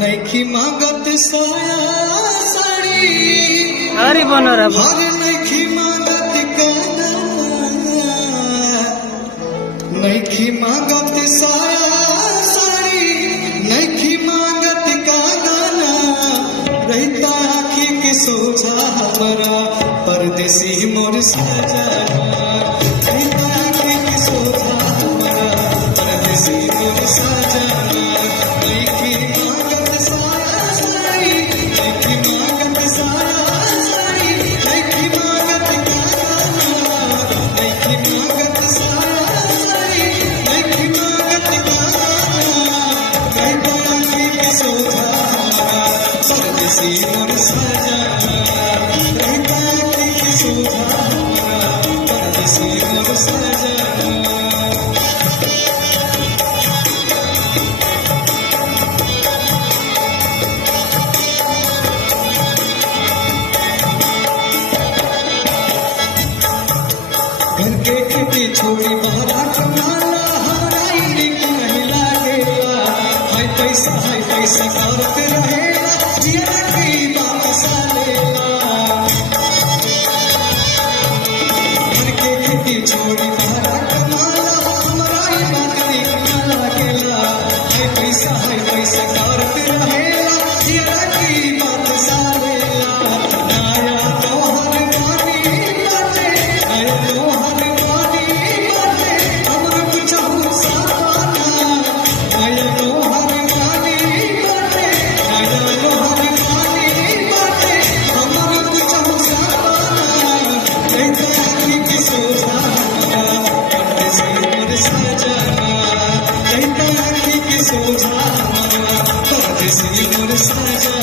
नैखी मांगत साया साड़ी अरे बनो रे हर नैखी मांगत गाना नैखी मांगत साया साड़ी नैखी मांगत का गाना रहता आँखी के सोझा हमारा परदेसी मोर सजना रहता आँखी के सोझा हमारा परदेसी मोर सजना नैखी मांगत साया साड़ी नैखी मांगत साया साड़ी नैखी मांगत का गाना नैखी मांगत साया साड़ी नैखी मांगत का गाना रहता आँखी के सोझा हमारा परदेसी मोर सजना रहता आँखी के सोझा हमारा परदेसी मोर सजना घर के खेती छोड़ी बहरा कमाला हराई निक नहीं लागेला हाय पैसा करते रहेला जिया की बात सालेला घर के खेती छोड़ी बहरा कमाला हराई बात निक नहीं लागेला हाय पैसा करते रहेला जिया की बात सालेला नया तोहर पानी बाटे नया तोहर पानी बाटे हमर बुझाऊ सावाना नया तोहर पानी बाटे नया तोहर पानी बाटे हमर बुझाऊ सावाना रहता आँखी के सोझा हमारा परदेसी मोर सजना रहता आँखी के सोझा हमारा परदेसी मोर सजना